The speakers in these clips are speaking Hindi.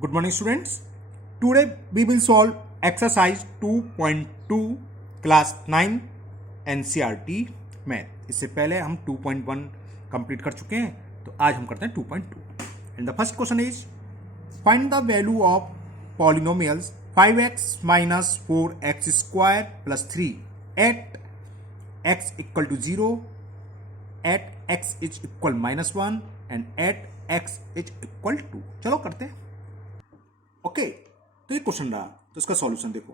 Good morning, students. Today we will solve exercise 2.2 class 9 NCERT math. इससे पहले हम 2.1 कंप्लीट कर चुके हैं, तो आज हम करते हैं 2.2। And the first question is find the value of polynomials 5x minus 4x square plus 3 at x equal to 0, at x is equal -1 and at x is equal to। चलो करते हैं। ओके तो ये क्वेश्चन रहा, तो इसका सॉल्यूशन देखो।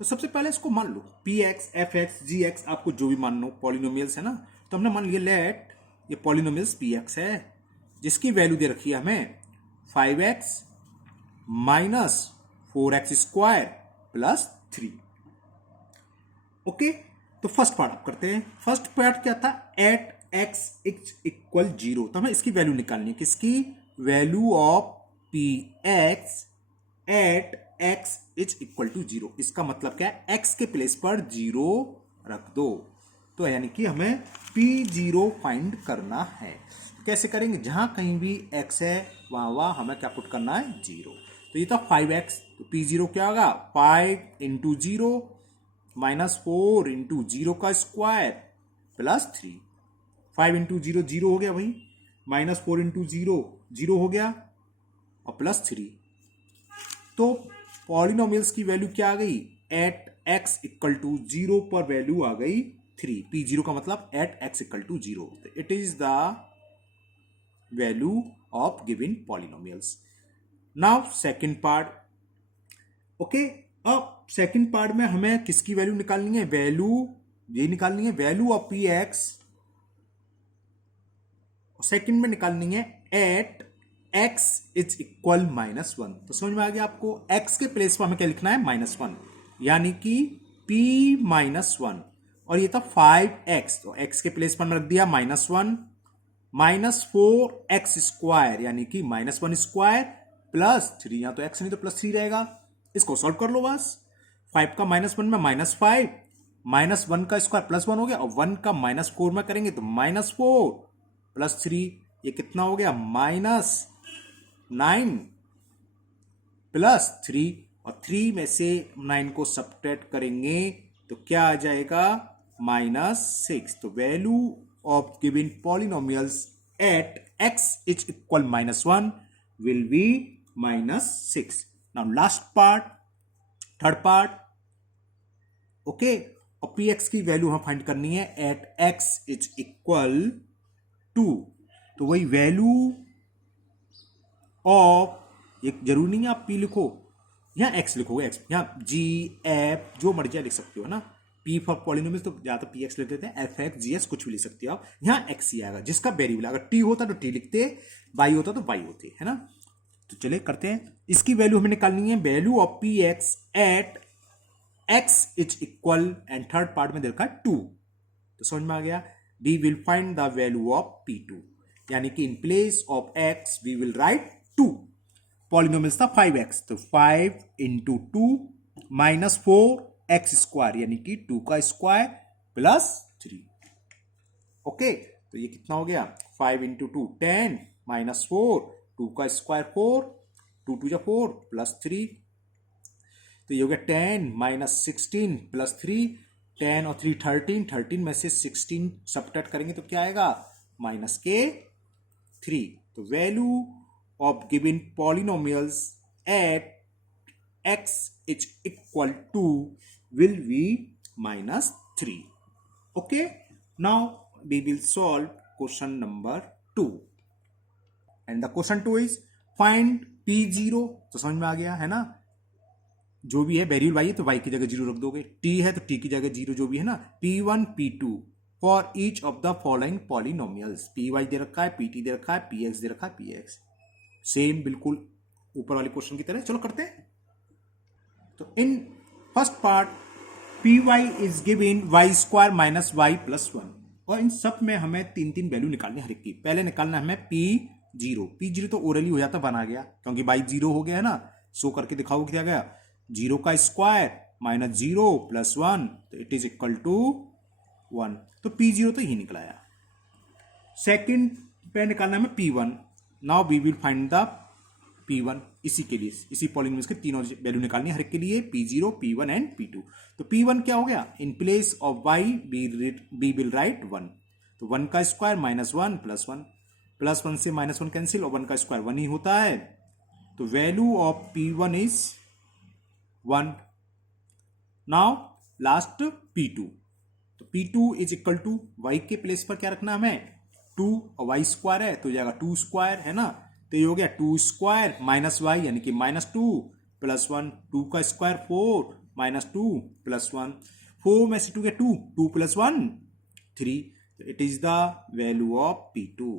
तो सबसे पहले इसको मान लो पी एक्स, एफ एक्स, जी एक्स, आपको जो भी मान लो पॉलिनोमियल्स है ना। तो हमने मान लिया लेट ये पॉलिनोमियल्स पी एक्स है, जिसकी वैल्यू दे रखी है हमें 5x minus 4x square plus 3। Okay तो फर्स्ट पार्ट आप करते हैं। फर्स्ट पार्ट क्या था? At x equal 0। तो हमें इसकी वैल्यू निकालनी है, किसकी? Value of p x at x is equal to 0। इसका मतलब क्या है? एक्स के प्लेस पर 0 रख दो। तो यानी कि हमें P0 फाइंड करना है। कैसे करेंगे? जहां कहीं भी x है वहां हमें क्या पुट करना है? 0। तो ये था 5x, तो P0 क्या होगा? 5 इंटू 0 माइनस 4 इंटू 0 का स्क्वायर प्लस 3। 5 इंटू 0 0 हो गया भाई, माइनस 4 इंटू 0 0 हो गया और प्लस 3। तो पॉलिनोमियल्स की वैल्यू क्या आ गई? एट एक्स इक्वल टू 0 पर वैल्यू आ गई 3। P0 का मतलब at x equal to 0। It is the value of given polynomials. Now second part. Okay अब सेकेंड पार्ट में हमें किसकी वैल्यू निकालनी है? वैल्यू ये निकालनी है, value of p x. Second में निकालनी है एट x इज इक्वल -1। तो समझ में आ गया आपको? x के प्लेस पर हमें क्या लिखना है? -1, यानी कि p -1। और ये था 5x, तो x के प्लेस पर रख दिया -1 माइनस 4x स्क्वायर, यानी कि -1 स्क्वायर प्लस 3। यहां तो x नहीं तो प्लस 3 रहेगा। इसको सॉल्व कर लो बस। 5 का -1 में -5, -1 का स्क्वायर +1 हो गया, और 1 का -4 में करेंगे तो -4 प्लस 3। ये कितना हो गया? -9 प्लस 3, और 3 में से 9 को सब्ट्रैक्ट करेंगे तो क्या आ जाएगा? -6। तो value of given polynomials at x is equal -1 will be -6। Now last part, third part. Okay और पी एक्स की वैल्यू हमें फाइंड करनी है एट x इज इक्वल 2। तो वही वैल्यू ऑफ, एक जरूरी नहीं है आप p लिखो, यहां x लिखोगे। x यहां g f जो मर्जी लिख सकते हो ना। p फॉर पॉलिनोमियल तो ज्यादा पी एक्स लिख देते हैं, एफ एक्स जी एस कुछ भी लिख सकते हो आप। यहां x ही आएगा जिसका वेरिएबल। अगर t होता तो t लिखते, y होता तो y होते, है ना। तो चलिए करते हैं। इसकी वैल्यू हमें निकालनी है, value of p x at x is equal, and third part में देखा 2। तो समझ में आ गया। We will find the value of P2, यानी कि in place of x we will write 2। Polynomials था 5x, तो 5 इंटू 2 माइनस 4x स्क्वायर, यानी कि 2 का स्क्वायर प्लस 3। ओके तो ये कितना हो गया? 5 इंटू 2 10 माइनस 4, 2 का स्क्वायर 4, 2 2 4 प्लस 3। तो ये हो गया 10 माइनस 16 प्लस 3। 10 और 3 13, 13 में से 16 सब्ट्रैक्ट करेंगे तो क्या आएगा? -3। तो value of given polynomials at x is equal to will be -3। Okay now we will solve question number 2, and the question 2 is find P0। तो समझ में आ गया है ना। जो भी है वेरिएबल y है तो y की जगह 0 रख दोगे, t है तो t की जगह 0 जो भी है ना। P1 P2 for each of the following polynomials. py दे रखा है, pt दे रखा है, px दे रखा है, px। सेम बिल्कुल ऊपर वाले क्वेश्चन की तरह। चलो करते हैं। तो in first part py is given y square minus y plus 1, और इन सब में हमें 3 वैल्यू निकालनी है हर एक की। पहले निकालना है हमें P0 तो ओरली हो जाता, बना गया क्योंकि y 0 हो गया है ना। शो करके दिखाओ क्या गया? 0 का स्क्वायर माइनस 0 प्लस 1, तो इट इज इक्वल टू 1। तो P0 तो यही निकलाया। सेकेंड पे निकालना है P1। Now we will find the P1 इसी के लिए, इसी पॉलिनोमियल्स के तीनों वैल्यू निकालनी है हर एक के लिए, P0, P1 एंड P2। तो P1 क्या हो गया, in place of y we will write 1, तो 1 का स्क्वायर माइनस 1 प्लस 1, प्लस 1 से माइनस 1 कैंसिल और 1 का स्क्वायर 1 ही होता है, तो value of P1 is 1। Now last P2, तो P2 is equal to y के प्लेस पर क्या रखना हमें 2 और y स्क्वायर है तो जाएगा 2 स्क्वायर, है ना, तो ये हो गया 2 स्क्वायर माइनस y यानी कि माइनस 2 प्लस 1, 2 का स्क्वायर 4 माइनस 2 प्लस 1, 4 में से 2 गया 2, 2 प्लस 1 3, तो it is the value of P2।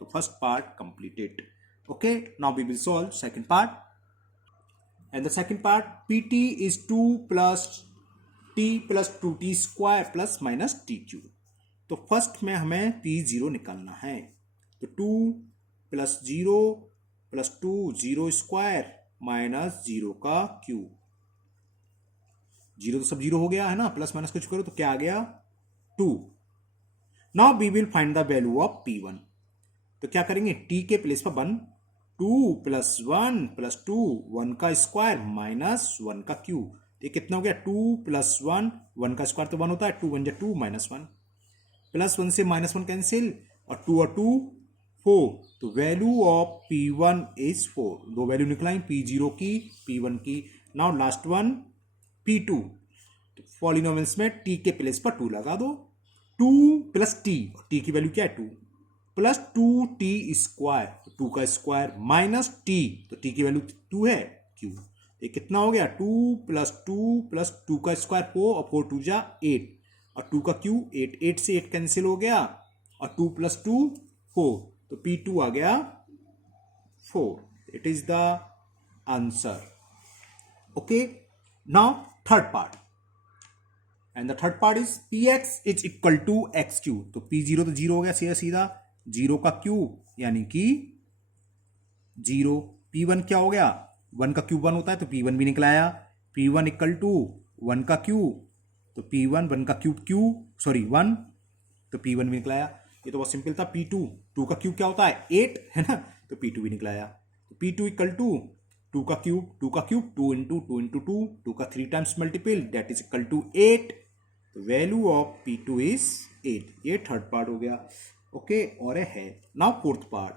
तो first part completed. Okay, now we will solve second part, and the second part PT is 2 plus t plus 2t square plus minus TQ। तो फर्स्ट में हमें P0 निकालना है, तो 2 प्लस 0 प्लस 2 0 स्क्वायर माइनस 0 का क्यूब, 0 तो सब 0 हो गया है ना, प्लस माइनस कुछ करो तो क्या आ गया 2। Now we will find the value of P1, तो क्या करेंगे t के प्लेस पर 1, 2 प्लस 1 प्लस 2, 1 का स्क्वायर माइनस 1 का क्यूब, ये कितना हो गया 2 प्लस 1, 1 का स्क्वायर तो 1 होता है, 2 1 2 माइनस 1, प्लस 1 से माइनस 1 कैंसिल और 2 और 2 4, तो वैल्यू ऑफ P1 इज 4। दो वैल्यू निकलाई P0 की P1 की। नाउ लास्ट वन P2, तो पॉलिनोमियल्स में t के प्लेस पर 2 लगा दो, 2 प्लस t, t की वैल्यू क्या है 2 प्लस 2t स्क्वायर, 2 का स्क्वायर माइनस t, तो t की वैल्यू 2 है q, ये कितना हो गया 2 प्लस 2 का स्क्वायर 4 और 4 2 जा 8 और 2 का क्यूब 8, 8 से 8 कैंसिल हो गया और 2 प्लस 2 4, तो P2 आ गया 4। It is the answer. Okay, now third part, and the third part is Px is equal to x cube, तो P0 तो 0 हो गया सीधा सीधा, 0 का क्यूब यानी कि 0, P1 क्या हो गया 1 का क्यूब 1 होता है तो P1 भी निकलाया, P1 इक्वल टू 1 का क्यूब, तो P1 1 का क्यूब 1, तो P1 भी निकलाया। ये तो बहुत सिंपल था। P2 2 का क्यूब क्या होता है 8, है ना, तो P2 भी निकलाया। तो P2 इक्वल टू 2 का क्यूब 2 इंटू 2 इंटू 2 का 3 times multiple that is equal to 8, तो वैल्यू ऑफ P2 इज 8। ये थर्ड पार्ट हो गया। ओके, और है now fourth part,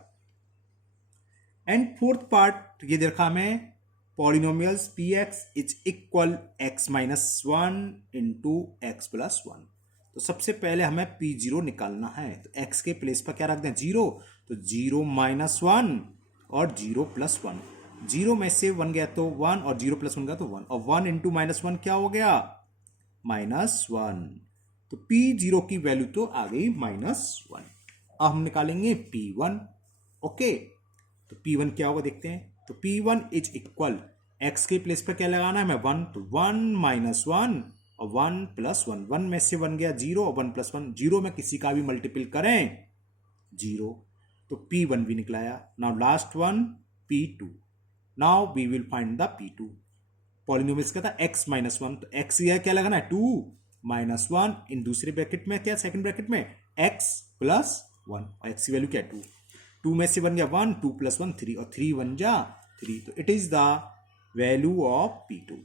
and fourth part ये देखा हमें polynomials Px is equal x minus 1 into x plus 1। तो सबसे पहले हमें P0 निकालना है, तो x के प्लेस पर क्या रख दें 0, तो 0 माइनस 1 और 0 प्लस 1, 0 में से 1 गया तो 1 और 0 प्लस 1 गया तो 1, और 1 इंटू माइनस 1 क्या हो गया माइनस 1, तो P0 की वैल्यू तो आ गई माइनस 1। अब हम निकालेंगे P1। ओके, तो P1 क्या होगा देखते हैं, तो P1 इज इक्वल x के प्लेस पर क्या लगाना है हमें 1, तो 1 माइनस 1 और 1 प्लस 1, 1 में से 1 गया 0 और 1 प्लस 1, 0 में किसी का भी मल्टीपल करें 0, तो P1 भी निकलाया। Now last one P2, now we will find the P2। Polynomials का था x माइनस 1, तो x यह क्या लगाना है 2 माइनस 1, इन दूसरे ब्रैकेट में क्या सेकंड ब्रैकेट में x प्लस 1, और x की वैल्यू क्या है 2, 2 में से 1 गया 1, 2 प्लस 1 3, और 3 1 जा 3, तो it is the value of P2।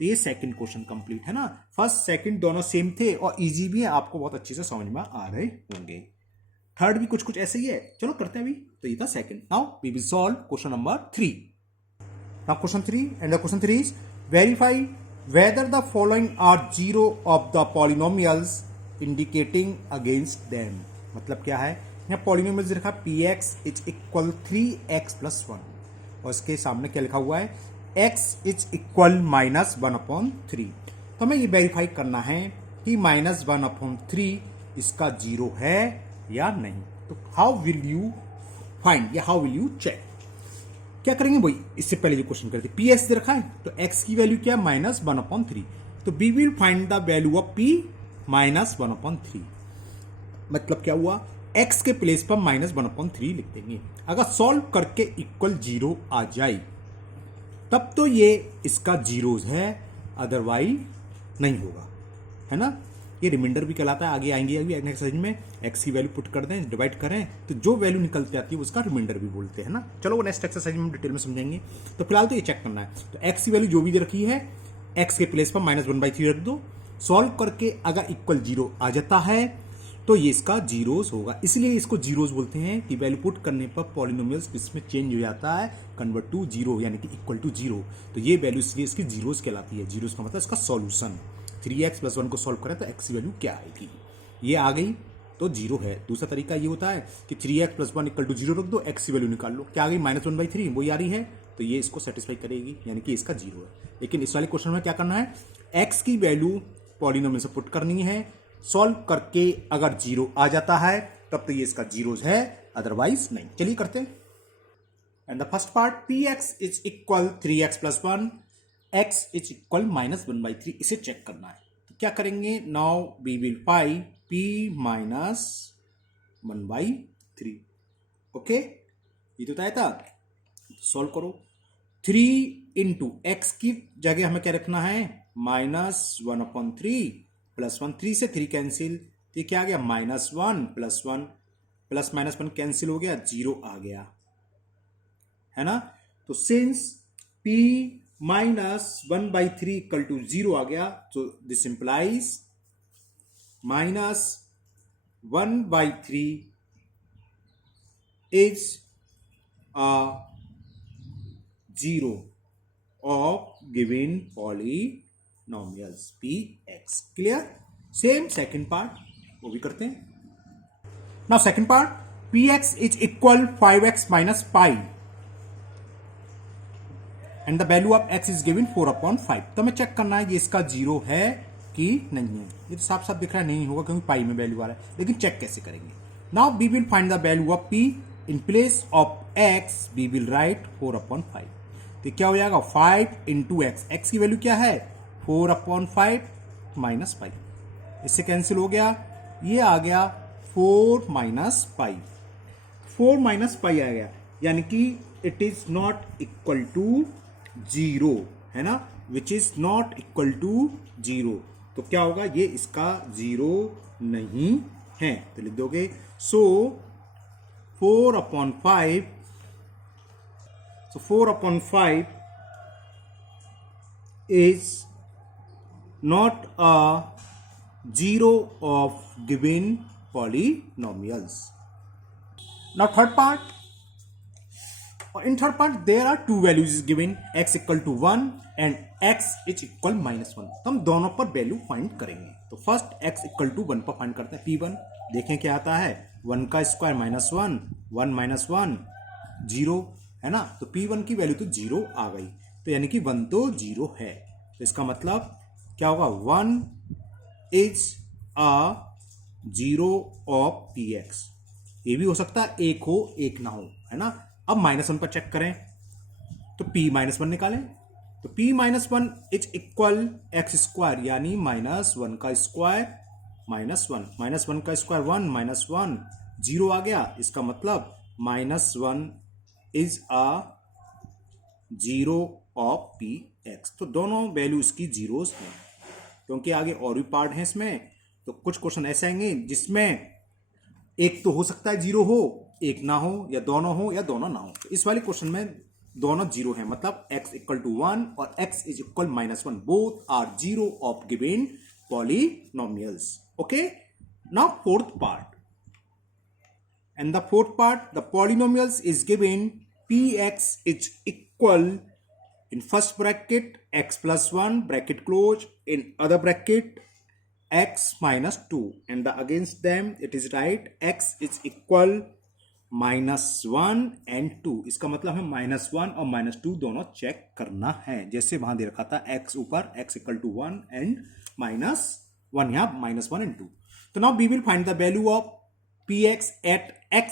तो ये सेकंड क्वेश्चन कंप्लीट है ना। फर्स्ट सेकंड दोनों सेम थे और इजी भी है, आपको बहुत अच्छे से समझ में आ रहे होंगे। थर्ड भी कुछ कुछ ऐसे ही है, चलो करते हैं अभी। तो ये था second. Now we will solve question number 3। Now question 3, and the question 3 is verify whether the following are zero of the polynomials indicating against them. मतलब क्या है, यहाँ पॉलिनोमियल्स लिखा Px is equal 3x plus 1, और इसके सामने क्या लिखा हुआ है x इज इक्वल माइनस 1/3। तो हमें ये वेरीफाई करना है कि माइनस 1/3 इसका जीरो है या नहीं। तो हाउ विल यू फाइंड या हाउ विल यू चेक, क्या करेंगे भाई, इससे पहले ये क्वेश्चन करते Px दे रखा है, तो x की वैल्यू क्या है माइनस 1/3, तो we will find the value of P minus 1/3। मतलब क्या हुआ, x के प्लेस पर माइनस 1/3 लिख देंगे। अगर सॉल्व करके इक्वल 0 आ जाए तब तो ये इसका जीरोज है, अदरवाइज नहीं होगा, है ना। ये रिमाइंडर भी कहलाता है। आगे आएंगे अभी नेक्स्ट एक्सरसाइज में एक्स की वैल्यू पुट कर दें, डिवाइड करें तो जो वैल्यू निकलती आती है उसका रिमाइंडर भी बोलते हैं ना। चलो वो नेक्स्ट एक्सरसाइज में हम डिटेल में समझेंगे। तो फिलहाल तो ये चेक करना है। तो एक्स की वैल्यू जो भी दे रखी है एक्स के प्लेस पर -1/3 रख दो। सॉल्व करके अगर इक्वल 0 आ जाता है तो ये इसका जीरोस होगा, इसलिए इसको जीरोस बोलते हैं कि वैल्यू पुट करने पर पॉलिनोमियल्स इसमें चेंज हो जाता है, कन्वर्ट टू जीरो यानी कि इक्वल टू जीरो। तो ये वैल्यू इसलिए इसकी जीरोस कहलाती है। जीरोस का मतलब इसका सॉल्यूशन। 3x + 1 को सॉल्व करें तो एक्स की वैल्यू क्या आएगी, ये आ गई तो जीरो है। दूसरा तरीका ये होता है कि 3x + 1 = 0 रख दो, एक्स की वैल्यू निकाल लो, क्या आ गई -1/3, वो आ रही है तो ये इसको सेटिस्फाई करेगी यानी कि इसका जीरो है। लेकिन इस वाले क्वेश्चन में क्या करना है, एक्स की वैल्यू पॉलिनोमियल से पुट करनी है, सॉल्व करके अगर 0 आ जाता है तब तो ये इसका जीरोस है, अदरवाइज नहीं। चलिए करते हैं। And the first part px = 3x + 1, x = -1/3, इसे चेक करना है। तो क्या करेंगे, now we will find p - 1/3। ओके, ये तो तय था। सॉल्व करो। 3 × x की जगह हमें क्या रखना है, -1/3 + 1, 3 से 3 कैंसिल, तो क्या आ गया -1 + 1 प्लस -1 कैंसिल हो गया, 0 आ गया है ना। तो सिंस p - 1/3 = 0 आ गया, तो this implies -1/3 is a 0 of given polynomials px। Clear. Same second part वो भी करते हैं। Now second part, px = 5x - pi and the value of x is given 4/5। तो हमें चेक करना है ये इसका 0 है कि नहीं है। ये तो साफ साफ दिख रहा है नहीं होगा क्योंकि पाई में वैल्यू आ रहा है, लेकिन चेक कैसे करेंगे। Now we will find the value of p, in place of x we will write 4/5। तो क्या हो जाएगा, 5 × x, x की वैल्यू क्या है 4/5 - पाई, इससे कैंसिल हो गया, ये आ गया 4 - पाई, 4 - पाई आ गया, यानी कि it is not equal to 0 है ना, which is not equal to 0। तो क्या होगा, ये इसका 0 नहीं है। तो लिख दोगे सो 4/5, so 4/5 is not a 0 of given polynomials. Now third part. In third part there are two values is given, x = 1 and x is equal -1। तो हम दोनों पर वैल्यू फाइंड करेंगे। तो फर्स्ट x = 1 पर फाइंड करते हैं, p1 देखें क्या आता है, 1 का स्क्वायर -1, 1 - 1 0 है ना। तो p1 की वैल्यू तो 0 आ गई, तो यानी कि 1 तो 0 है। तो इसका मतलब क्या होगा, 1 इज a 0 of px। ये भी हो सकता है एक हो एक ना हो, है ना। अब -1 पर चेक करें तो p - 1 निकालें, तो p - 1 इज इक्वल x², यानी -1 का स्क्वायर -1, -1 का स्क्वायर 1 -1 0 आ गया। इसका मतलब -1 इज a 0 of px। तो दोनों वैल्यू इसकी जीरोस हैं, क्योंकि आगे और भी पार्ट हैं इसमें। तो कुछ क्वेश्चन ऐसे आएंगे जिसमें एक तो हो सकता है 0 हो, एक ना हो, या दोनों ना हो। तो इस वाले क्वेश्चन में दोनों 0 है, मतलब x = 1 और x is equal -1, both are 0 of given polynomials। Okay, now fourth part, and the fourth part, the polynomials is given px is equal, in first bracket x + 1 bracket close, in other bracket x - 2, and the against them it is right x is equal -1 and 2। इसका मतलब हमें -1 और -2 दोनों चेक करना है, जैसे वहां दे रखा था x ऊपर x = 1 and -1, यहाँ -1 and 2। तो now we will find the value of px at x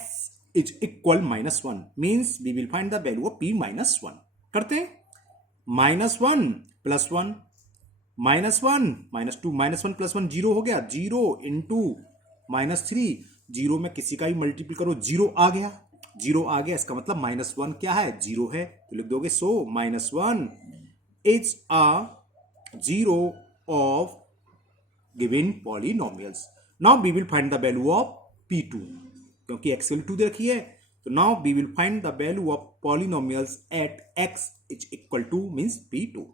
is equal -1, means we will find the value of p - 1। करते हैं, -1 + 1 -1 -2, -1 + 1 0 हो गया, 0 × -3, 0 में किसी का भी मल्टीपल करो 0 आ गया, 0 आ गया। इसका मतलब -1 क्या है, 0 है। तो लिख दोगे so -1 is a 0 of given polynomials. Now we will find the value of P2, क्योंकि x वैल्यू 2 दे रखी है, तो now we will find the value of polynomials at x is equal to means P2।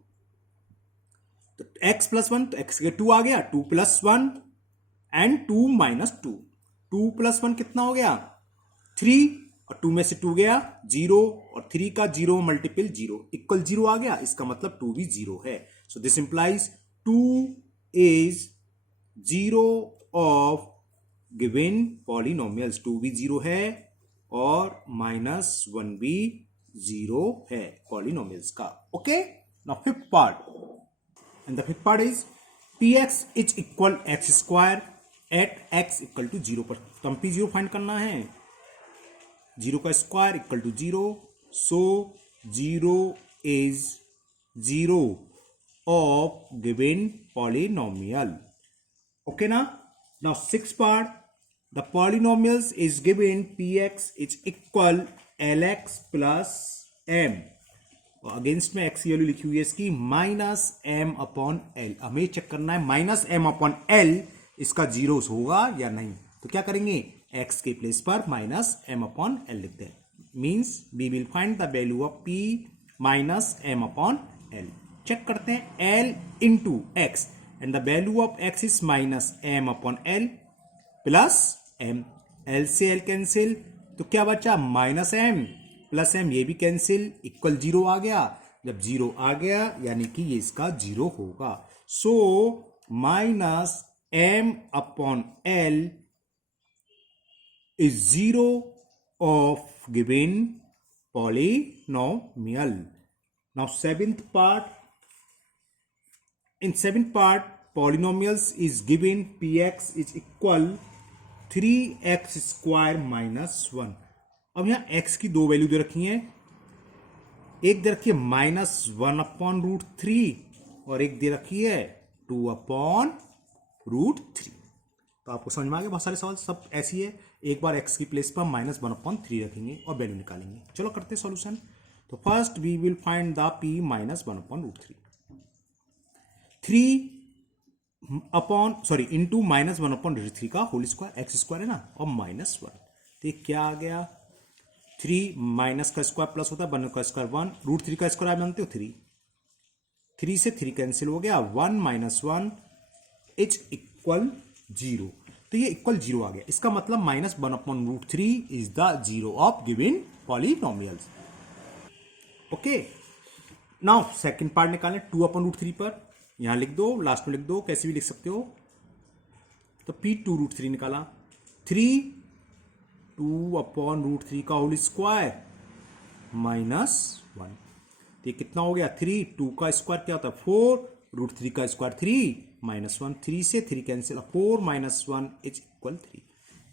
तो x प्लस 1, तो x के 2 आ गया, 2 प्लस 1 एंड 2 माइनस 2, 2 प्लस 1 कितना हो गया 3, और 2 में से 2 गया 0, और 3 का 0 मल्टीपल 0 इक्वल 0 आ गया, इसका मतलब 2 भी 0 है। So this implies 2 is 0 of given polynomials, 2 भी 0 है और माइनस 1 भी 0 है पॉलिनोमियल्स का। Okay, now fifth part, and the fifth part is px is equal x square at x equal to 0 पर। तो हम p0 फाइंड करना है, 0 का square equal to 0, so 0 is 0 of given polynomial. Okay ना, now six part, the polynomials is given px is equal lx plus m, और अगेंस्ट में x की वैल्यू लिखी हुई है इसकी माइनस m अपॉन l। हमें चेक करना है माइनस m अपॉन l इसका जीरो होगा या नहीं, तो क्या करेंगे x के प्लेस पर माइनस m अपॉन l लिखते हैं, means we will find the value of p minus m upon l। Check करते हैं l into x, and the value of x is minus m upon l plus m, l से l कैंसिल, तो क्या बचा माइनस m प्लस m, ये भी कैंसिल, इक्वल 0 आ गया। जब 0 आ गया यानी कि ये इसका 0 होगा, so minus m upon l is 0 of given polynomial. Now seventh part, in seventh part polynomials is given px is equal 3x square minus 1। अब यहां x की दो वैल्यू दे रखी हैं, एक दे रखी है माइनस 1 अपॉन रूट 3 और एक दे रखी है 2 अपॉन रूट 3। तो आपको समझ में आ गया, बहुत सारे सवाल सब ऐसी है, एक बार x की प्लेस पर माइनस 1 अपॉन 3 रखेंगे और वैल्यू निकालेंगे। चलो करते हैं सॉल्यूशन। तो first we will find the p minus 1 upon root 3 upon into minus 1 upon root 3 का होल स्क्वायर, एक्स स्क्वायर है ना, और माइनस 1, तो ये क्या आ गया 3 माइनस का स्क्वायर प्लस होता है, 1 का स्क्वायर 1, रूट 3 का स्क्वायर आप जानते हो 3, 3 से 3 कैंसिल हो गया, 1 माइनस 1 इज इक्वल 0, तो ये इक्वल 0 आ गया, इसका मतलब minus 1 upon root 3 is the 0 of given polynomials. Okay, now second part निकालें, 2 अपॉन रूट 3 पर, यहां लिख दो, लास्ट में लिख दो, कैसे भी लिख सकते हो। तो p2 रूट 3 निकाला, 3 2 अपॉन रूट 3 का होल स्क्वायर माइनस 1, तो ये कितना हो गया 3, 2 का स्क्वायर क्या होता है 4, रूट 3 का स्क्वायर 3 माइनस 1, 3 से 3 कैंसिल, 4 माइनस 1 इज इक्वल 3,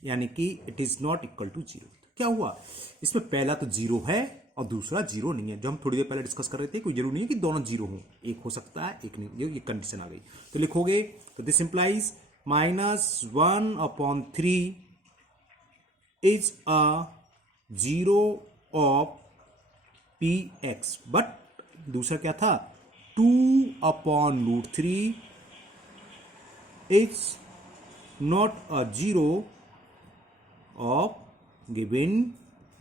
यानी कि it is not equal to 0। क्या हुआ, इसमें पहला तो 0 है और दूसरा 0 नहीं है, जो हम थोड़ी देर पहले डिस्कस कर रहे थे, कोई जरूरी नहीं है कि दोनों 0 हो, एक हो सकता है एक नहीं, ये कंडीशन आ गई। तो लिखोगे, तो this implies minus 1 upon 3 is a 0 of px, but दूसरा क्या था 2 upon root 3 is not a 0 of given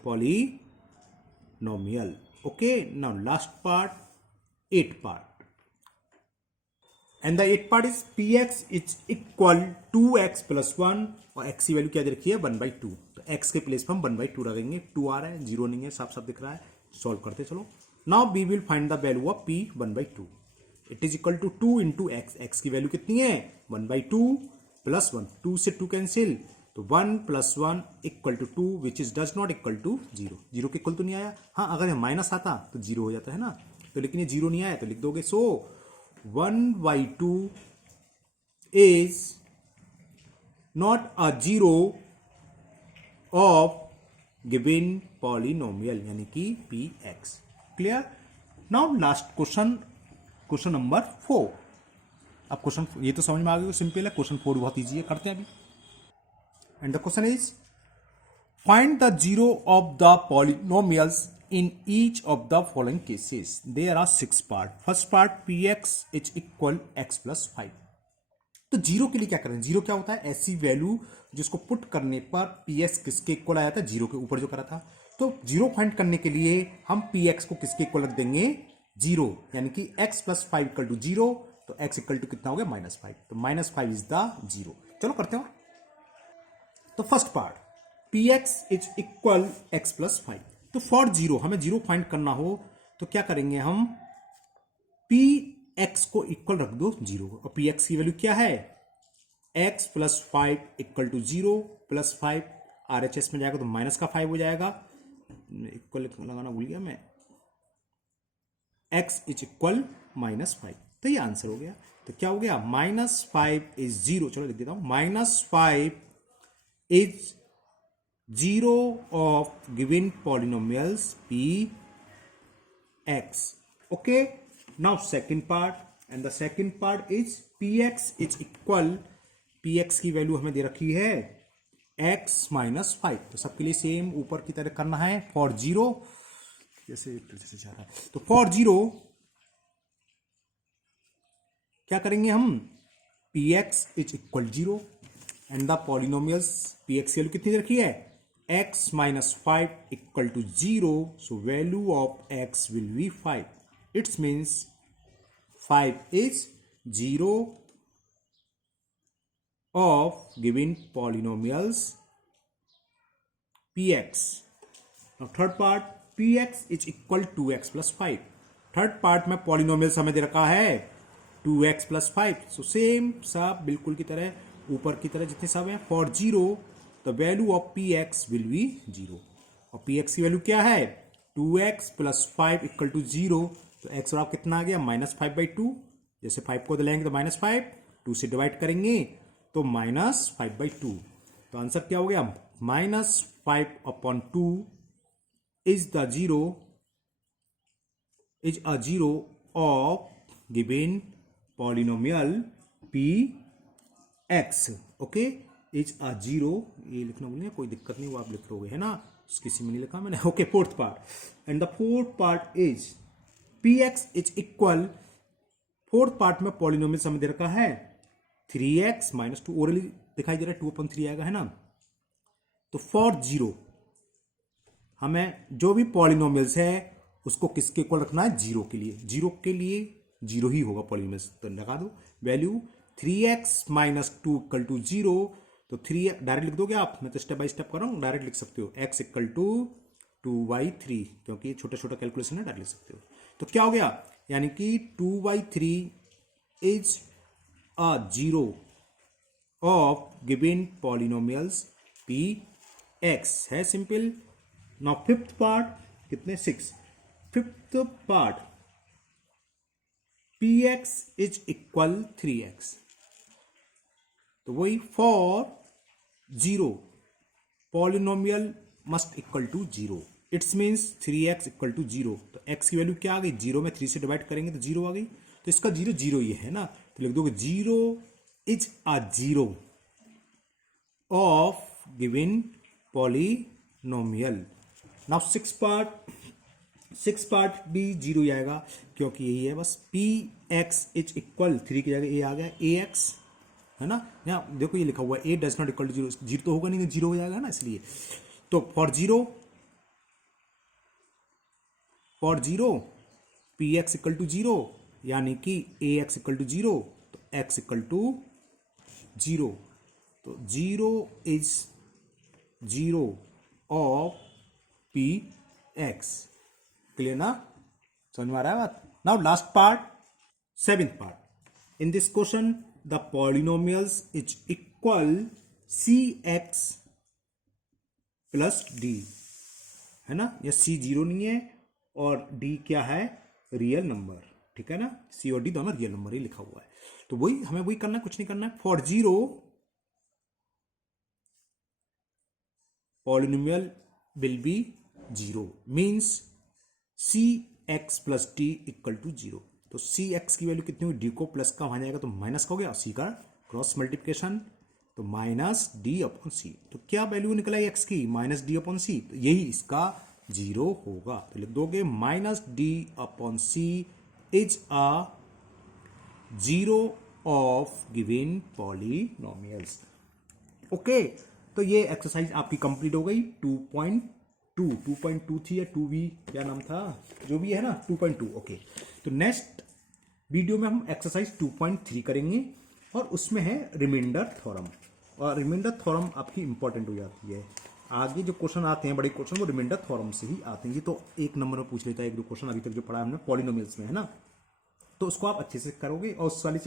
polynomial. Okay, now last part, 8th part, and the 8th part is px is equal 2x plus 1, और x की वैल्यू क्या दे रखी है 1/2, तो x के प्लेस पर हम 1/2 रखेंगे, 2 आ रहा है 0 नहीं है, साफ साफ दिख रहा है। सॉल्व करते चलो। Now we will find the value of p 1/2, it is equal to 2 into x, x की वैल्यू कितनी है 1/2 प्लस 1, 2 से 2 कैंसिल, तो 1 plus 1 equal to 2 which is does not equal to 0, 0 के इक्वल तो नहीं आया, हाँ अगर माइनस आता तो 0 हो जाता है ना, तो लेकिन ये 0 नहीं आया तो लिख दोगे, सो 1/2 is not a 0 of given polynomial, यानी कि px। Clear. Now last question, question number 4। अब क्वेश्चन ये तो समझ में आ गया, सिंपल है, क्वेश्चन 4 बहुत इजी है, करते हैं अभी। And the question is, find the zero of the polynomials in each of the following cases. There are 6 parts. First part, px is equal x plus 5. तो जीरो के लिए क्या करें, जीरो क्या होता है, ऐसी वैल्यू जिसको पुट करने पर पी एक्स किसके इक्वल आया था, जीरो के ऊपर जो करा था। तो जीरो फाइंड करने के लिए हम पी एक्स को किसके इक्वल रख देंगे, जीरो, यानी कि x plus five equal to zero. तो एक्स इक्वल टू कितना हो गया, -5। तो -5 इज द जीरो। चलो करते हो। तो first part, p x is equal x plus five. तो फॉर जीरो, हमें जीरो फाइंड करना हो तो क्या करेंगे हम, पी एक्स को इक्वल रख दो जीरो। और पी एक्स की वैल्यू क्या है, x plus five equal to zero, plus five R H S में जाएगा तो माइनस का 5 हो जाएगा, इक्वल लगाना भूल गया मैं, एक्स इज इक्वल -5। तो ये आंसर हो गया। तो क्या हो गया, -5 इज जीरो। चलो लिख देता हूं, -5 is zero of given polynomials p x. Okay, now second part, and the second part is P x is equal, P x की वैल्यू हमें दे रखी है एक्स -5। तो सबके लिए सेम ऊपर की तरह करना है। फॉर जीरो, जैसे जा रहा है, तो फॉर जीरो क्या करेंगे हम, p x is equal zero and the polynomials, p x की वैल्यू कितनी दे रखी है, x -5 equal to zero. So value of x will be 5। It's means 5 is zero of given polynomials px. Now third part, px is equal to x plus 5. Third part में पॉलिनोमियल्स हमें दे रखा है 2x plus 5. सो सेम सब बिल्कुल की तरह ऊपर की तरह जितने सब है। For zero the value of p x will be zero. और पी एक्स की वैल्यू क्या है, 2x plus 5 equal to zero. तो एक्स और आप कितना आ गया, -5/2। जैसे 5 को लेंगे तो -5, 2 से डिवाइड करेंगे तो -5/2। तो आंसर क्या हो गया, -5/2 is the zero, is a zero of given polynomial P x. Okay, is a zero, ये लिखना बोलिए, कोई दिक्कत नहीं, वो आप लिख लोगे, है ना, किसी में नहीं लिखा मैंने। Okay, fourth part, and the fourth part is P x is equal, fourth part में पॉलिनोमियल हमें दे रखा है 3x -2, ओरली दिखाई दे रहा है 2/3 आएगा, है ना। तो फॉर जीरो हमें जो भी पॉलिनोमियल्स है उसको किसके इक्वल रखना है, जीरो के लिए। जीरो के लिए जीरो ही होगा पॉलिनोमियल्स। तो लगा दो value 3x -2 equal to zero. तो 3 डायरेक्ट लिख दोगे आप, मैं तो स्टेप बाय स्टेप कर रहा हूं, डायरेक्ट लिख सकते हो x इक्वल टू 2/3, क्योंकि छोटा छोटा कैलकुलेशन है, डायरेक्ट लिख सकते हो। तो क्या हो गया, यानी कि 2/3 इज a zero of given polynomials p x है, सिंपल। नाउ फिफ्थ पार्ट, कितने, 6। Fifth part, p x is equal 3x। तो वही for zero polynomial must equal to zero. It's means 3x equal to zero. तो x की वैल्यू क्या आ गई, जीरो में 3 से डिवाइड करेंगे तो जीरो आ गई। तो इसका जीरो जीरो ये है ना, तो लिख दोगे zero is a zero of given polynomial. Now six part भी जीरो ही आएगा, क्योंकि यही है बस, पी एक्स इज इक्वल 3 की जगह ए आ गया, ए एक्स, है ना। यहाँ देखो ये लिखा हुआ है a does not equal to zero, zero तो होगा नहीं, जीरो हो जाएगा ना, इसलिए। तो for zero p x equal to zero, यानी कि a x equal to zero, तो एक्स इक्वल टू जीरो। तो zero is zero of p x. Clear ना, समझ में आ रहा है बात। Now last part, seventh part, in this question the polynomials is equal c x plus D, है ना। यह सी जीरो नहीं है और डी क्या है, रियल नंबर, ठीक है ना। सी और डी दोनों रियल नंबर ही लिखा हुआ है। तो वही हमें वही करना है, कुछ नहीं करना है। For zero polynomial will be zero, means c x plus d equal to zero. तो सी एक्स की वैल्यू कितनी हुई, डी को प्लस का वहां जाएगा तो माइनस का हो गया, और सी का क्रॉस मल्टीप्लिकेशन, तो माइनस डी अपॉन सी। तो क्या वैल्यू निकला एक्स की, माइनस डी अपॉन सी। तो यही इसका जीरो होगा। तो लिख दोगे minus d upon c is a zero of given polynomials. Okay, तो ये एक्सरसाइज आपकी कंप्लीट हो गई 2.2 थी या 2V, क्या नाम था, जो भी है ना 2.2। ओके, तो नेक्स्ट वीडियो में हम एक्सरसाइज 2.3 करेंगे और उसमें है रिमाइंडर थ्योरम। और रिमाइंडर थ्योरम आपकी इंपॉर्टेंट हो जाती है, आगे जो क्वेश्चन आते हैं बड़े क्वेश्चन वो रिमाइंडर थ्योरम से ही आते हैं। ये तो एक नंबर में पूछ लेता है, एक दो क्वेश्चन अभी तक जो पढ़ा है हमने पॉलिनोमियल्स में, है ना, तो उसको आप अच्छे से करोगे। और उस वाली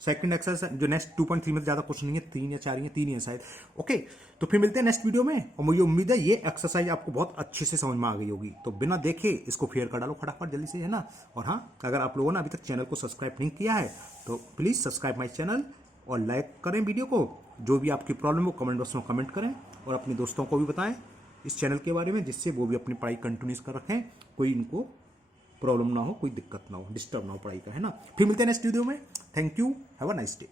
सेकंड एक्सरसाइज जो नेक्स्ट 2.3 में ज्यादा क्वेश्चन नहीं है, 3 या 4 ही है, 3 ही है शायद। ओके, तो फिर मिलते हैं नेक्स्ट वीडियो में, और मुझे उम्मीद है ये एक्सरसाइज आपको बहुत अच्छे से समझ में आ गई होगी। तो बिना देखे इसको फेयर कर डालो फटाफट जल्दी से, है ना। और हाँ, अगर आप लोगों ने अभी तक चैनल को सब्सक्राइब नहीं किया है तो प्लीज सब्सक्राइब माई चैनल और लाइक करें वीडियो को। जो भी आपकी प्रॉब्लम हो कमेंट बॉक्स में कमेंट करें और अपने दोस्तों को भी बताएं इस चैनल के बारे में, जिससे वो भी अपनी पढ़ाई कंटिन्यूस कर रखें, कोई इनको प्रॉब्लम ना हो, कोई दिक्कत ना हो, डिस्टर्ब ना हो पढ़ाई का, है ना। फिर मिलते हैं नेक्स्ट वीडियो में। Thank you, have a nice day.